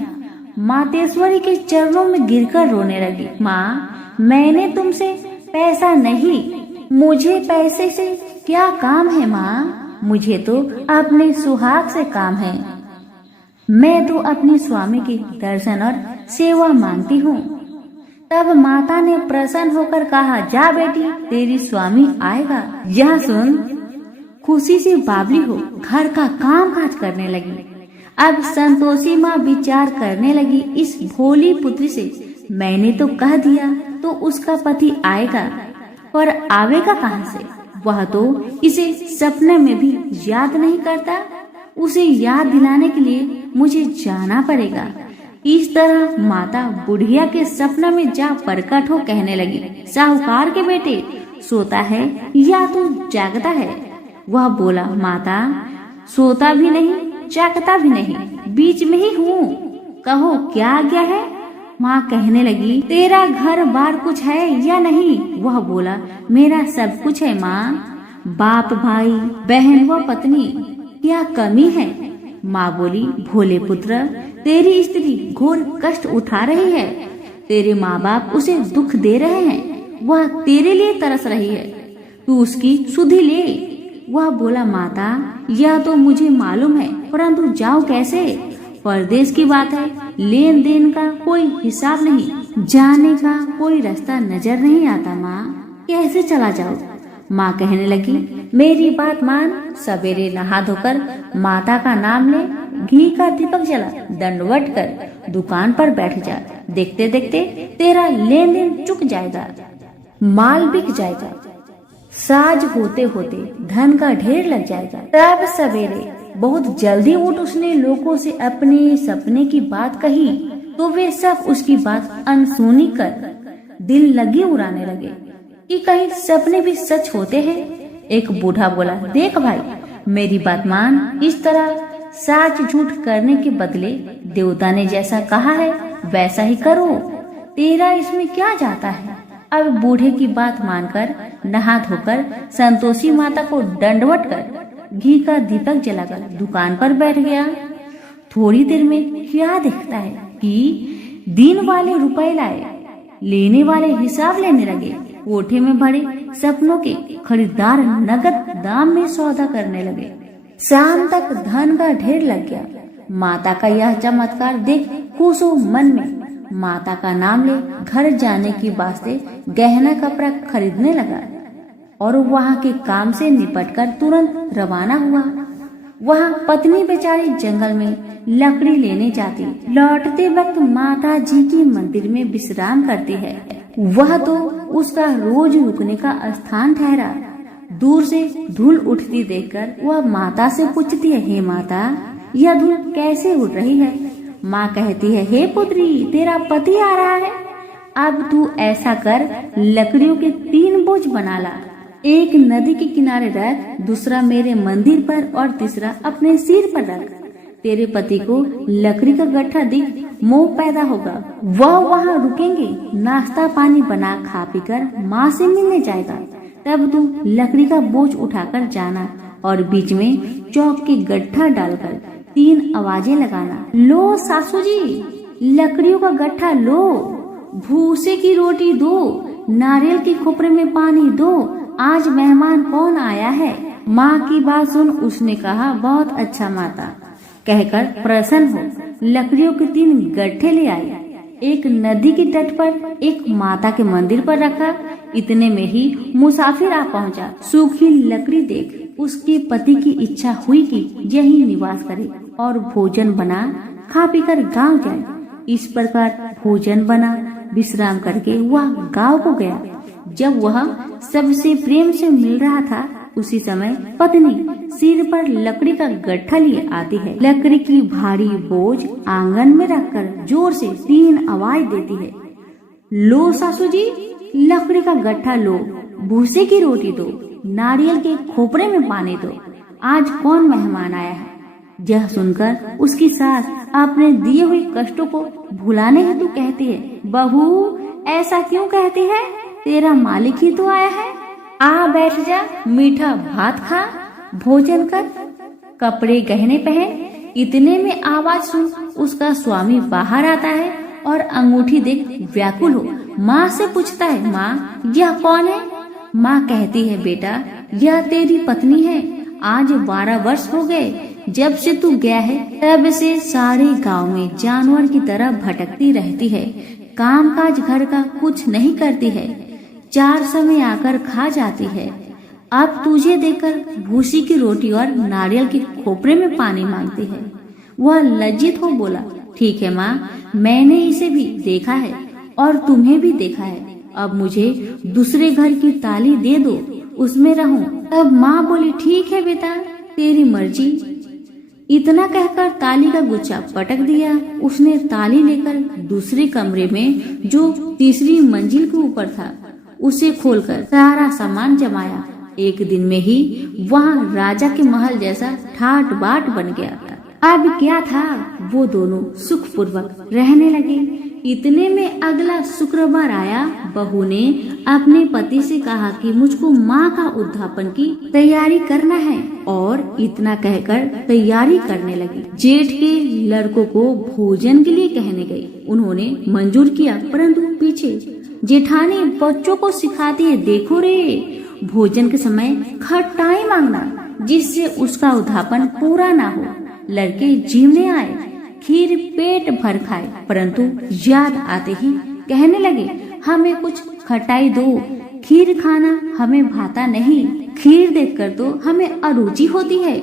मातेश्वरी के चरणों में गिरकर रोने लगी। माँ, मैंने तुमसे पैसा नहीं, मुझे पैसे से क्या काम है माँ, मुझे तो अपने सुहाग से काम है। मैं तो अपने स्वामी के दर्शन और सेवा मांगती हूँ। तब माता ने प्रसन्न होकर कहा, जा बेटी, तेरी स्वामी आएगा। यह सुन खुशी से बावली हो घर का काम काज करने लगी। अब संतोषी माँ विचार करने लगी, इस भोली पुत्री से मैंने तो कह दिया तो उसका पति आएगा, पर आवेगा कहाँ से? वह तो इसे सपने में भी याद नहीं करता। उसे याद दिलाने के लिए मुझे जाना पड़ेगा। इस तरह माता बुढ़िया के सपना में जा प्रकट हो कहने लगी, साहूकार के बेटे, सोता है या तू जागता है? वह बोला, माता, सोता भी नहीं जागता भी नहीं, बीच में ही हूँ, कहो क्या आज्ञा है? माँ कहने लगी, तेरा घर बार कुछ है या नहीं? वह बोला, मेरा सब कुछ है माँ, बाप भाई बहन व पत्नी, क्या कमी है? माँ बोली, भोले पुत्र, तेरी स्त्री घोर कष्ट उठा रही है, तेरे माँ बाप उसे दुख दे रहे हैं, वह तेरे लिए तरस रही है, तू उसकी सुधि ले। वह बोला, माता, यह तो मुझे मालूम है, परंतु जाऊं कैसे? परदेश की बात है, लेन देन का कोई हिसाब नहीं, जाने का कोई रास्ता नजर नहीं आता। माँ, कैसे चला जाऊं? माँ कहने लगी, मेरी बात मान, सवेरे नहा धोकर माता का नाम ले, घी का दीपक जला, दंडवत कर दुकान पर बैठ जा, देखते देखते तेरा लेन देन चुक जाएगा, माल बिक जाएगा, साज होते होते धन का ढेर लग जाएगा। तब सवेरे बहुत जल्दी उठ उसने लोगों से अपने सपने की बात कही, तो वे सब उसकी बात अनसुनी कर दिल लगी उड़ाने लगे कि कहीं सपने भी सच होते हैं। एक बूढ़ा बोला, देख भाई, मेरी बात मान, इस तरह साच झूठ करने के बदले देवता ने जैसा कहा है वैसा ही करो, तेरा इसमें क्या जाता है? अब बूढ़े की बात मानकर नहा धोकर संतोषी माता को दंडवत कर घी का दीपक जलाकर दुकान पर बैठ गया। थोड़ी देर में क्या देखता है कि दिन वाले रुपए लाए, लेने वाले हिसाब लेने लगे, कोठे में भरे सपनों के खरीदार नगद दाम में सौदा करने लगे। शाम तक धन का ढेर लग गया। माता का यह चमत्कार देख खुशो मन में माता का नाम ले घर जाने की वास्ते गहना कपड़ा खरीदने लगा और वहाँ के काम से निपटकर तुरंत रवाना हुआ। वहाँ पत्नी बेचारी जंगल में लकड़ी लेने जाती, लौटते वक्त माता जी के मंदिर में विश्राम करती है। वह तो उसका रोज रुकने का स्थान ठहरा। दूर से धूल उठती देखकर वह माता से पूछती है, हे माता, यह धूल कैसे उड़ रही है? माँ कहती है, हे पुत्री, तेरा पति आ रहा है, अब तू ऐसा कर, लकड़ियों के 3 बोझ बना ला, एक नदी के किनारे रख, दूसरा मेरे मंदिर पर और तीसरा अपने सिर पर रख। तेरे पति को लकड़ी का गट्ठा दिख मोह पैदा होगा, वह वहाँ रुकेंगे, नाश्ता पानी बना खा पी कर माँ से मिलने जाएगा। तब तू लकड़ी का बोझ उठाकर जाना और बीच में चौक के गट्ठा डालकर 3 आवाजें लगाना, लो सासू जी, लकड़ियों का गट्ठा लो, भूसे की रोटी दो, नारियल के खोपरे में पानी दो, आज मेहमान कौन आया है? माँ की बात सुन उसने कहा, बहुत अच्छा माता, कहकर प्रसन्न हो लकड़ियों के 3 गट्ठे ले आई, एक नदी के तट पर, एक माता के मंदिर पर रखा। इतने में ही मुसाफिर आ पहुंचा। सूखी लकड़ी देख उसके पति की इच्छा हुई कि यही निवास करे और भोजन बना खा पी कर गाँव जाए। इस प्रकार भोजन बना, विश्राम करके वह गाँव को गया। जब वह सबसे प्रेम से मिल रहा था, उसी समय पत्नी सिर पर लकड़ी का गट्ठा लिए आती है। लकड़ी की भारी बोझ आंगन में रखकर जोर से 3 आवाज देती है, लो सासू जी, लकड़ी का गट्ठा लो, भूसे की रोटी दो, नारियल के खोपरे में पानी दो, आज कौन मेहमान आया है? यह सुनकर उसकी सास अपने दिए हुए कष्टों को भुलाने हेतु कहती है, बहू ऐसा क्यों कहती है? तेरा मालिक ही तो आया है। आ बैठ जा, मीठा भात खा, भोजन कर, कपड़े गहने पहन। इतने में आवाज सुन उसका स्वामी बाहर आता है और अंगूठी देख व्याकुल हो माँ से पूछता है, माँ यह कौन है? माँ कहती है, बेटा यह तेरी पत्नी है। आज 12 वर्ष हो गए जब से तू गया है, तब से सारे गांव में जानवर की तरह भटकती रहती है। काम काज घर का कुछ नहीं करती है, 4 समय आकर खा जाती है। अब तुझे देखकर भूसी की रोटी और नारियल के खोपरे में पानी मांगती है। वह लज्जित हो बोला, ठीक है माँ, मैंने इसे भी देखा है और तुम्हें भी देखा है। अब मुझे दूसरे घर की ताली दे दो, उसमें रहूं। तब माँ बोली, ठीक है बेटा, तेरी मर्जी। इतना कहकर ताली का गुच्छा पटक दिया। उसने ताली लेकर दूसरे कमरे में जो तीसरी मंजिल के ऊपर था उसे खोलकर सारा सामान जमाया। एक दिन में ही वहाँ राजा के महल जैसा ठाट बाट बन गया। अब क्या था, वो दोनों सुखपूर्वक रहने लगे। इतने में अगला शुक्रवार आया। बहू ने अपने पति से कहा कि मुझको माँ का उद्यापन की तैयारी करना है और इतना कहकर तैयारी करने लगी। जेठ के लड़कों को भोजन के लिए कहने गई। उन्होंने मंजूर किया, परंतु पीछे जेठानी बच्चों को सिखाती है, देखो रे, भोजन के समय खटाई मांगना जिससे उसका उद्यापन पूरा ना हो। लड़के जीवने आए, खीर पेट भर खाए, परंतु याद आते ही कहने लगे, हमें कुछ खटाई दो, खीर खाना हमें भाता नहीं, खीर देखकर तो हमें अरुचि होती है।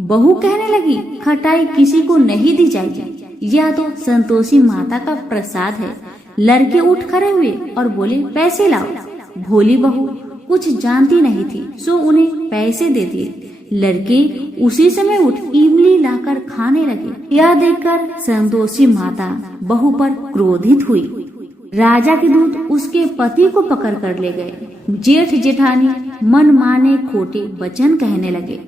बहू कहने लगी, खटाई किसी को नहीं दी जाएगी, यह तो संतोषी माता का प्रसाद है। लड़के उठ खड़े हुए और बोले, पैसे लाओ। भोली बहू कुछ जानती नहीं थी, सो उन्हें पैसे दे दिए। लड़के उसी समय उठ इमली लाकर खाने लगे। यह देखकर संतोषी माता बहू पर क्रोधित हुई। राजा के दूत उसके पति को पकड़ कर ले गए। जेठ जेठानी मन माने खोटे वचन कहने लगे।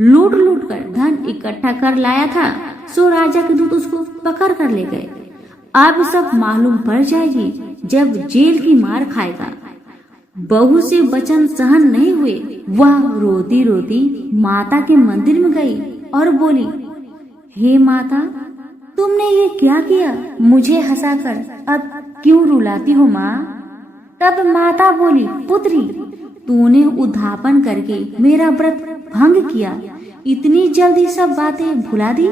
लूट लूट कर धन इकट्ठा कर लाया था, सो राजा के दूत उसको पकड़ कर ले गए। अब सब मालूम पड़ जाएगी जब जेल की मार खाएगा। बहू से वचन सहन नहीं हुए। वह रोती रोती माता के मंदिर में गई और बोली, हे माता, तुमने ये क्या किया? मुझे हंसाकर अब क्यों रुलाती हो माँ? तब माता बोली, पुत्री, तूने उद्यापन करके मेरा व्रत भंग किया, इतनी जल्दी सब बातें भुला दी।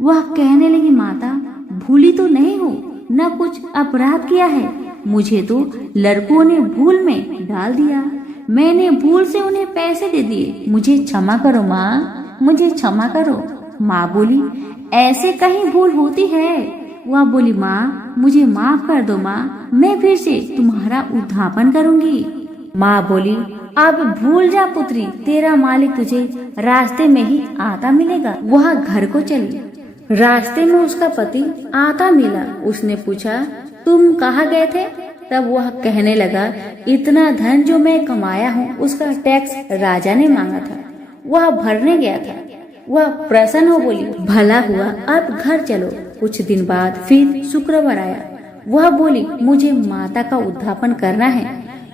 वह कहने लगी, माता, भूली तो नहीं हो, न कुछ अपराध किया है, मुझे तो लड़कों ने भूल में डाल दिया, मैंने भूल से उन्हें पैसे दे दिए, मुझे क्षमा करो माँ, मुझे क्षमा करो। माँ बोली, ऐसे कहीं भूल होती है? वह बोली, माँ मुझे माफ कर दो माँ, मैं फिर से तुम्हारा उद्यापन करूंगी। माँ बोली, अब भूल जा पुत्री, तेरा मालिक तुझे रास्ते में ही आता मिलेगा। वह घर को चली। रास्ते में उसका पति आता मिला। उसने पूछा, तुम कहाँ गए थे? तब वह कहने लगा, इतना धन जो मैं कमाया हूँ उसका टैक्स राजा ने मांगा था, वह भरने गया था। वह प्रसन्न हो बोली, भला हुआ, अब घर चलो। कुछ दिन बाद फिर शुक्रवार आया। वह बोली, मुझे माता का उद्यापन करना है।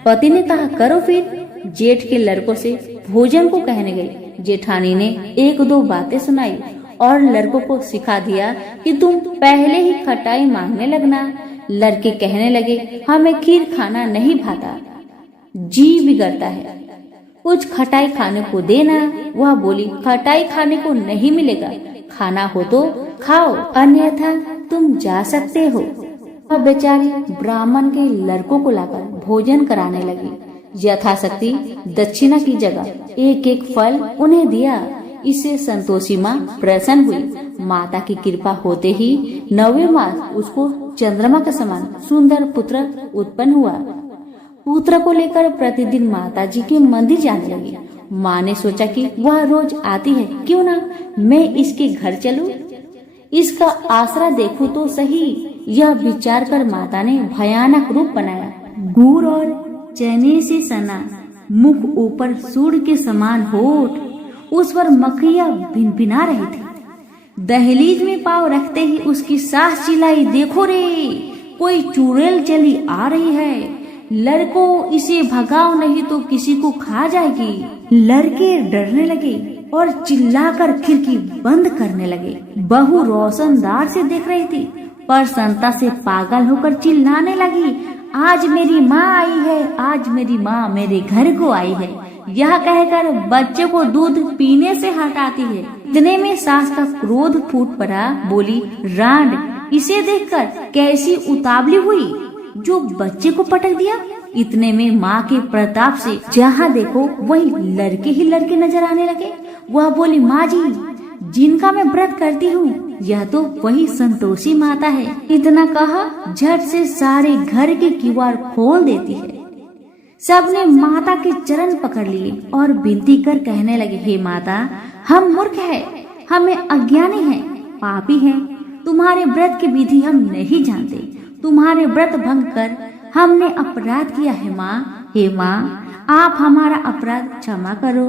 पति ने कहा, करो फिर। जेठ के लड़कों से भोजन को कहने गई। जेठानी ने 1-2 बातें सुनाई और लड़कों को सिखा दिया कि तुम पहले ही खटाई मांगने लगना। लड़के कहने लगे, हमें खीर खाना नहीं भाता, जी बिगड़ता है, कुछ खटाई खाने को देना। वह बोली, खटाई खाने को नहीं मिलेगा, खाना हो तो खाओ, अन्यथा तुम जा सकते हो। वह बेचारी ब्राह्मण के लड़कों को लाकर भोजन कराने लगी। यथाशक्ति दक्षिणा की जगह 1-1 फल उन्हें दिया। इससे संतोषी माँ प्रसन्न हुई। माता की कृपा होते ही 9वें मास उसको चंद्रमा के समान सुंदर पुत्र उत्पन्न हुआ। पुत्र को लेकर प्रतिदिन माता जी के मंदिर जाने लगी। माँ ने सोचा कि वह रोज आती है, क्यों ना मैं इसके घर चलूं, इसका आसरा देखूं तो सही। यह विचार कर माता ने भयानक रूप बनाया। गुड़ और चने से सना मुख, ऊपर सूर्य के समान होठ, उस पर मक्खियां भिनभिना रही थी। दहलीज में पांव रखते ही उसकी सास चिल्लाई, देखो रे, कोई चुड़ैल चली आ रही है। लड़कों इसे भगाओ नहीं तो किसी को खा जाएगी। लड़के डरने लगे और चिल्लाकर खिड़की बंद करने लगे। बहू रोशनदार से देख रही थी, पर संता से पागल होकर चिल्लाने लगी, आज मेरी माँ आई है, आज मेरी माँ मेरे घर को आई है। यह कहकर बच्चे को दूध पीने से हटाती है। इतने में सास का क्रोध फूट पड़ा, बोली, रांड, इसे देखकर कैसी उतावली हुई जो बच्चे को पटक दिया। इतने में माँ के प्रताप से जहाँ देखो वही लड़के ही लड़के नजर आने लगे। वह बोली, माँ जी, जिनका मैं व्रत करती हूँ यह तो वही संतोषी माता है। इतना कहा झट से सारे घर के किवाड़ खोल देती है। सबने माता के चरण पकड़ लिए और विनती कर कहने लगे, हे माता, हम मूर्ख हैं, हमें अज्ञानी हैं, पापी हैं, तुम्हारे व्रत की विधि हम नहीं जानते, तुम्हारे व्रत भंग कर हमने अपराध किया है माँ। हे माँ, आप हमारा अपराध क्षमा करो।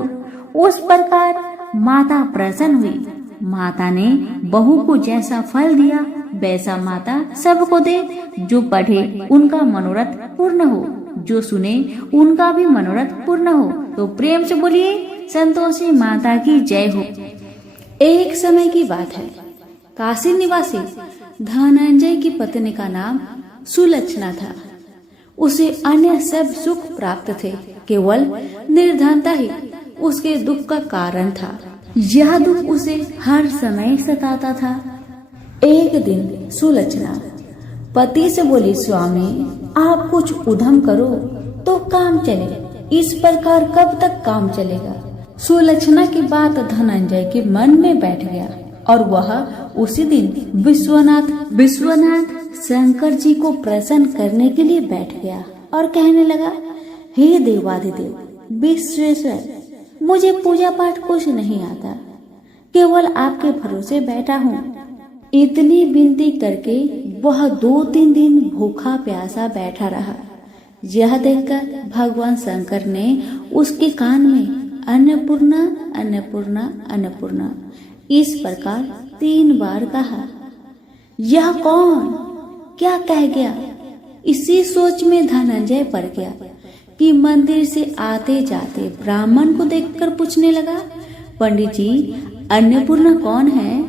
उस प्रकार माता प्रसन्न हुई। माता ने बहू को जैसा फल दिया वैसा माता सबको दे। जो पढ़े उनका मनोरथ पूर्ण हो, जो सुने उनका भी मनोरथ पूर्ण हो। तो प्रेम से बोलिए, संतोषी माता की जय हो। एक समय की बात है, काशी निवासी धनंजय की पत्नी का नाम सुलक्षणा था। उसे अन्य सब सुख प्राप्त थे, केवल निर्धनता ही उसके दुख का कारण था। यह दुख उसे हर समय सताता था। एक दिन सुलक्षणा पति से बोली, स्वामी, आप कुछ उद्यम करो तो काम चले, इस प्रकार कब तक काम चलेगा। सुलक्षणा की बात धनंजय के मन में बैठ गया और वह उसी दिन विश्वनाथ शंकर जी को प्रसन्न करने के लिए बैठ गया और कहने लगा, हे देवाधिदेव विश्वेश्वर, मुझे पूजा पाठ कुछ नहीं आता, केवल आपके भरोसे बैठा हूँ। इतनी विनती करके वह 2-3 दिन भूखा प्यासा बैठा रहा। यह देखकर भगवान शंकर ने उसके कान में अन्नपूर्णा अन्नपूर्णा अन्नपूर्णा इस प्रकार 3 बार कहा। यह कौन क्या कह गया? इसी सोच में धनंजय पड़ गया कि मंदिर से आते जाते ब्राह्मण को देखकर पूछने लगा, पंडित जी, अन्नपूर्णा कौन है?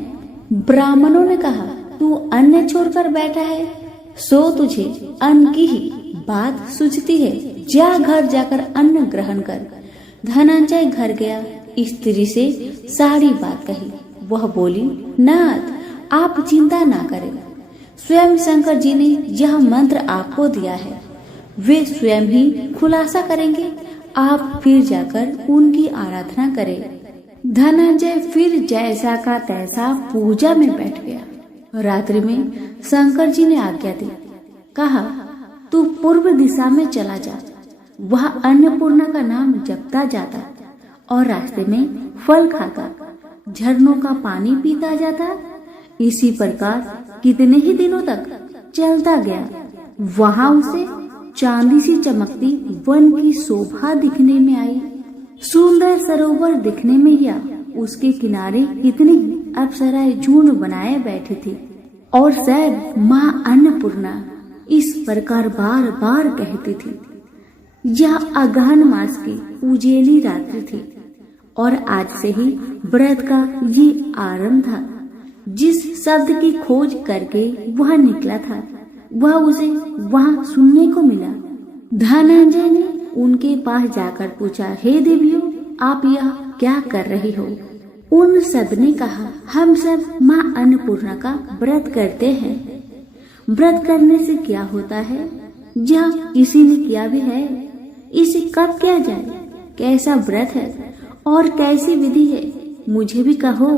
ब्राह्मणों ने कहा, तू अन्न छोड़कर बैठा है, सो तुझे अन्न की ही बात सूझती है, जा घर जाकर अन्न ग्रहण कर। धनंजय घर गया, स्त्री से सारी बात कही। वह बोली, नाथ, आप चिंता ना करें, स्वयं शंकर जी ने यह मंत्र आपको दिया है, वे स्वयं ही खुलासा करेंगे, आप फिर जाकर उनकी आराधना करें। धनंजय फिर जैसा का तैसा पूजा में बैठ गया। रात्रि में शंकर जी ने आज्ञा दी, कहा, तू पूर्व दिशा में चला जा, वह अन्नपूर्णा का नाम जपता जाता और रास्ते में फल खाता, झरनों का पानी पीता जाता। इसी प्रकार कितने ही दिनों तक चलता गया। वहां उसे चांदी सी चमकती वन की शोभा दिखने में आई। सुंदर सरोवर दिखने में या उसके किनारे कितनी अप्सराएं झुंड बनाए बैठी थी और सब माँ अन्नपूर्णा इस प्रकार बार बार कहती थी। यह अगहन मास की उजेली रात्रि थी और आज से ही व्रत का ये आरंभ था। जिस शब्द की खोज करके वह निकला था वह उसे वहां सुनने को मिला। धनंजय ने उनके पास जाकर पूछा, हे देवियों, आप यह क्या कर रही हो? उन सब ने कहा, हम सब माँ अन्नपूर्णा का व्रत करते हैं। व्रत करने से क्या होता है? यह किसी ने किया भी है, इसे कब किया जाए? कैसा व्रत है और कैसी विधि है? मुझे भी कहो।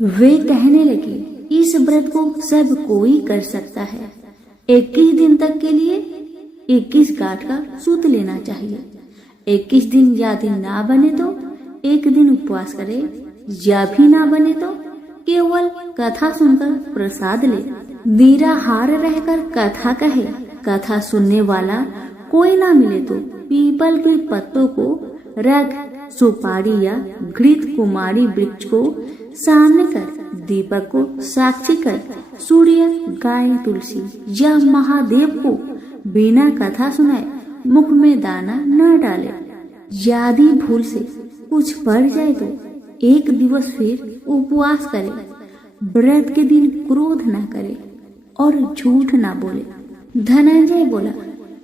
वे कहने लगे, इस व्रत को सब कोई कर सकता है। 21 दिन तक के लिए 21 गांठ का सूत लेना चाहिए। 21 दिन या दिन ना बने तो 1 दिन उपवास करे, या भी ना बने तो केवल कथा सुनकर प्रसाद ले। निराहार रहकर कथा कहे, कथा सुनने वाला कोई ना मिले तो पीपल के पत्तों को रख, सुपारी या घृत कुमारी वृक्ष को सामने कर, दीपक को साक्षी कर, सूर्य, गाय, तुलसी या महादेव को बिना कथा सुनाए मुख में दाना न डाले। यदि भूल से कुछ पड़ जाए तो एक दिवस फिर उपवास करे। व्रत के दिन क्रोध न करे और झूठ न बोले। धनंजय बोला,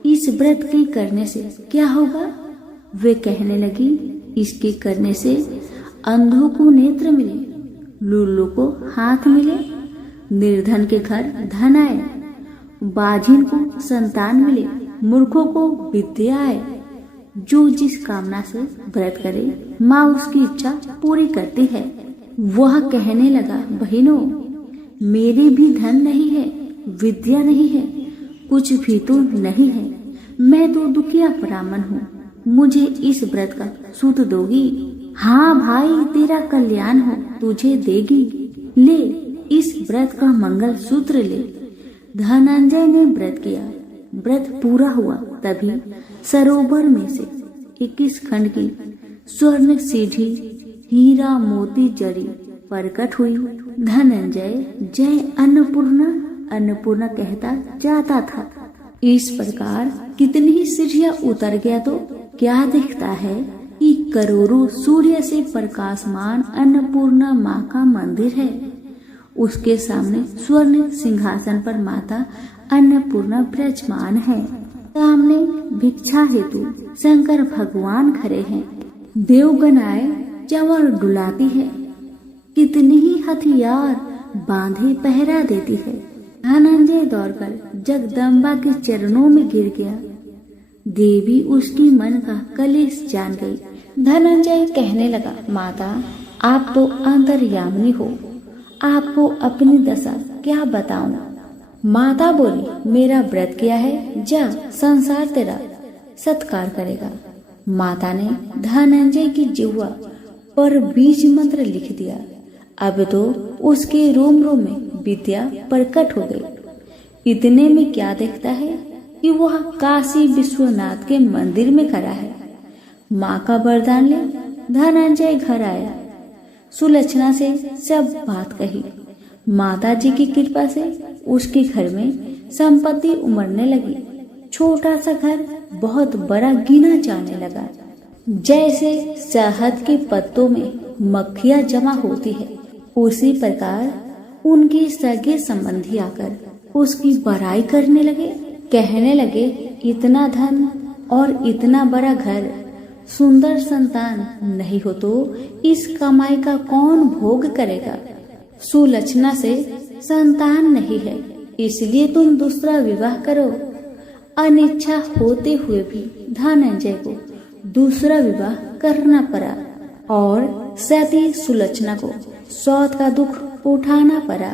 इस व्रत के करने से क्या होगा? वे कहने लगी, इसके करने से अंधों को नेत्र मिले, लूलों को हाथ मिले, निर्धन के घर धन आए, बाझिन को संतान मिले, मूर्खों को विद्या आए। जो जिस कामना से व्रत करे माँ उसकी इच्छा पूरी करती है। वह कहने लगा, बहनों, मेरे भी धन नहीं है, विद्या नहीं है, कुछ भी तो नहीं है। मैं तो दुखिया ब्राह्मण हूँ, मुझे इस व्रत का सूत दोगी? हाँ भाई, तेरा कल्याण हो, तुझे देगी। ले, इस व्रत का मंगल सूत्र ले। धनंजय ने व्रत किया। व्रत पूरा हुआ तभी सरोवर में से 21 खंड की स्वर्ण सीढ़ी हीरा मोती जड़ी प्रकट हुई। धनंजय जय अन्नपूर्णा अन्नपूर्णा कहता जाता था। इस प्रकार कितनी ही सीढ़ियां उतर गया तो क्या दिखता है कि करोड़ों सूर्य से प्रकाशमान अन्नपूर्णा माँ का मंदिर है। उसके सामने स्वर्ण सिंहासन पर माता अन्नपूर्णा विराजमान है। सामने भिक्षा हेतु शंकर भगवान खड़े हैं। देवगनाएं चंवर डुलाती है। कितनी ही हथियार बांधे पहरा देती है। धनंजय दौड़कर जगदम्बा के चरणों में गिर गया। देवी उसकी मन का कलेश जान गई। धनंजय कहने लगा, माता, आप तो अंतर्यामिनी हो, आपको अपनी दशा क्या बताऊं? माता बोली, मेरा व्रत किया है, जा, संसार तेरा सत्कार करेगा। माता ने धनंजय की जिह्वा पर बीज मंत्र लिख दिया। अब तो उसके रोम रोम में विद्या प्रकट हो गई। इतने में क्या देखता है कि वह काशी विश्वनाथ के मंदिर में खड़ा है। माँ का वरदान ले धनंजय घर आया। सुलक्षणा से सब बात कही। माता जी की कृपा से उसके घर में संपत्ति उमड़ने लगी। छोटा सा घर बहुत बड़ा गिना जाने लगा। जैसे शहद के पत्तों में मक्खियां जमा होती है, उसी प्रकार उनके सगे संबंधी आकर उसकी बड़ाई करने लगे। कहने लगे, इतना धन और इतना बड़ा घर, सुंदर संतान नहीं हो तो इस कमाई का कौन भोग करेगा? सुलक्षणा से संतान नहीं है, इसलिए तुम दूसरा विवाह करो। अनिच्छा होते हुए भी धनंजय को दूसरा विवाह करना पड़ा और सती सुलक्षणा को सौत का दुख उठाना पड़ा।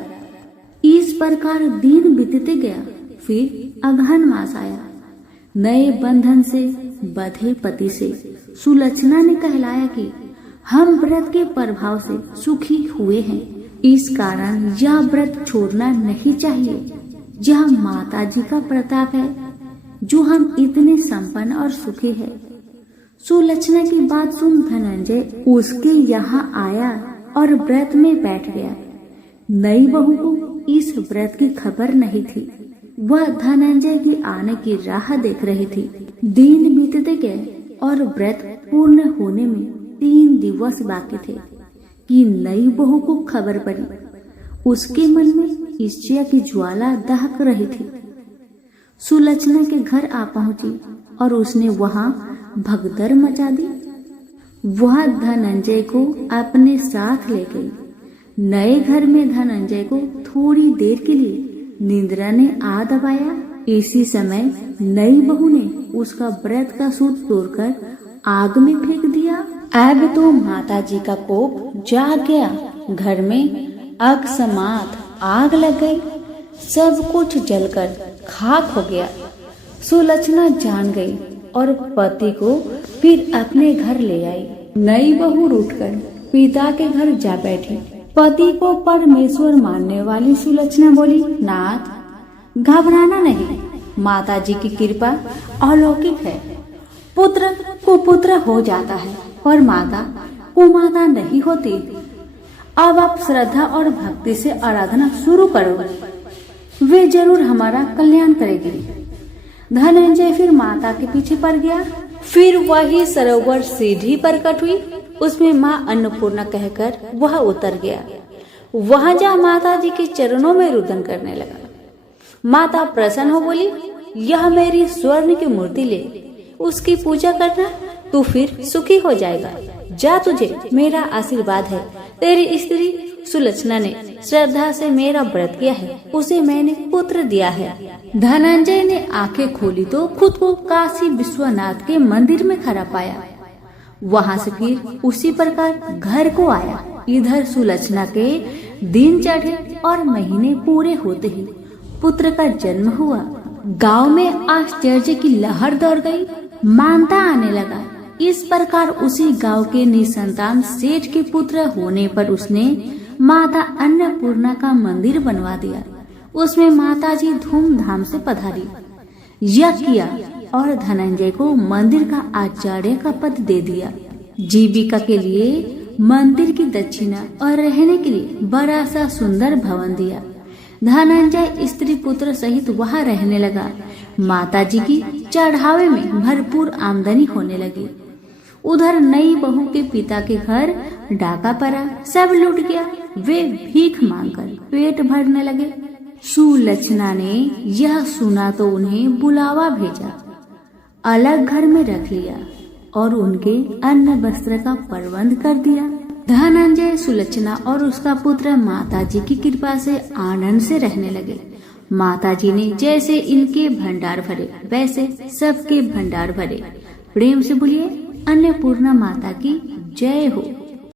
इस प्रकार दिन बीतते गया। फिर अगहन मास आया। नए बंधन से बंधे पति से सुलक्षणा ने कहलाया कि हम व्रत के प्रभाव से सुखी हुए हैं, इस कारण यह व्रत छोड़ना नहीं चाहिए। यह माता जी का प्रताप है जो हम इतने संपन्न और सुखी है। सुलक्षणा की बात सुन धनंजय उसके यहाँ आया और व्रत में बैठ गया। नई बहू को इस व्रत की खबर नहीं थी। वह धनंजय के आने की राह देख रही थी। दिन बीतते गए और व्रत पूर्ण होने में 3 दिवस बाकी थे कि नई बहू को खबर पड़ी। उसके मन में ईर्ष्या की ज्वाला दहक रही थी। सुलक्षणा के घर आ पहुंची और उसने वहां भगदड़ मचा दी। वह धनंजय को अपने साथ ले गई। नए घर में धनंजय को थोड़ी देर के लिए निद्रा ने आ दबाया। इसी समय नई बहू ने उसका व्रत का सूत तोड़कर आग में फेंक दिया। अब तो माता जी का कोप जाग गया। घर में अकस्मात आग लग गई। सब कुछ जलकर खाक हो गया। सुलक्षणा जान गई और पति को फिर अपने घर ले आई। नई बहू उठकर पिता के घर जा बैठी। पति को परमेश्वर मानने वाली सुलक्षणा बोली, नाथ, घबराना नहीं, माता जी की कृपा अलौकिक है। पुत्र कुपुत्र हो जाता है और माता कुमाता नहीं होती। अब आप श्रद्धा और भक्ति से आराधना शुरू करो, वे जरूर हमारा कल्याण करेगी। धनंजय फिर माता के पीछे पड़ गया। फिर वही सरोवर सीढ़ी पर कट हुई, उसमें माँ अन्नपूर्णा कहकर वह उतर गया। वहां जा माता जी के चरणों में रुदन करने लगा। माता प्रसन्न हो बोली, यह मेरी स्वर्ण की मूर्ति ले, उसकी पूजा करना, तू फिर सुखी हो जाएगा। जा, तुझे मेरा आशीर्वाद है। तेरी स्त्री सुलक्षणा ने श्रद्धा से मेरा व्रत किया है, उसे मैंने पुत्र दिया है। धनंजय ने आंखें खोली तो खुद को काशी विश्वनाथ के मंदिर में खड़ा पाया। वहां से फिर उसी प्रकार घर को आया। इधर सुलक्षणा के दिन चढ़े और महीने पूरे होते ही पुत्र का जन्म हुआ। गांव में आश्चर्य की लहर दौड़ गई। मानता आने लगा। इस प्रकार उसी गांव के निसंतान सेठ के पुत्र होने पर उसने माता अन्नपूर्णा का मंदिर बनवा दिया। उसमें माताजी धूमधाम से पधारी, यज्ञ किया और धनंजय को मंदिर का आचार्य का पद दे दिया। जीविका के लिए मंदिर की दक्षिणा और रहने के लिए बड़ा सा सुंदर भवन दिया। धनंजय स्त्री पुत्र सहित वहां रहने लगा। माताजी की चढ़ावे में भरपूर आमदनी होने लगी। उधर नई बहू के पिता के घर डाका पड़ा, सब लूट गया। वे भीख मांगकर पेट भरने लगे। सुलक्षणा ने यह सुना तो उन्हें बुलावा भेजा, अलग घर में रख लिया और उनके अन्न वस्त्र का प्रबंध कर दिया। धनंजय, सुलक्षणा और उसका पुत्र माताजी की कृपा से आनंद से रहने लगे। माताजी ने जैसे इनके भंडार भरे वैसे सबके भंडार भरे। प्रेम से बोलिए अन्नपूर्णा माता की जय हो।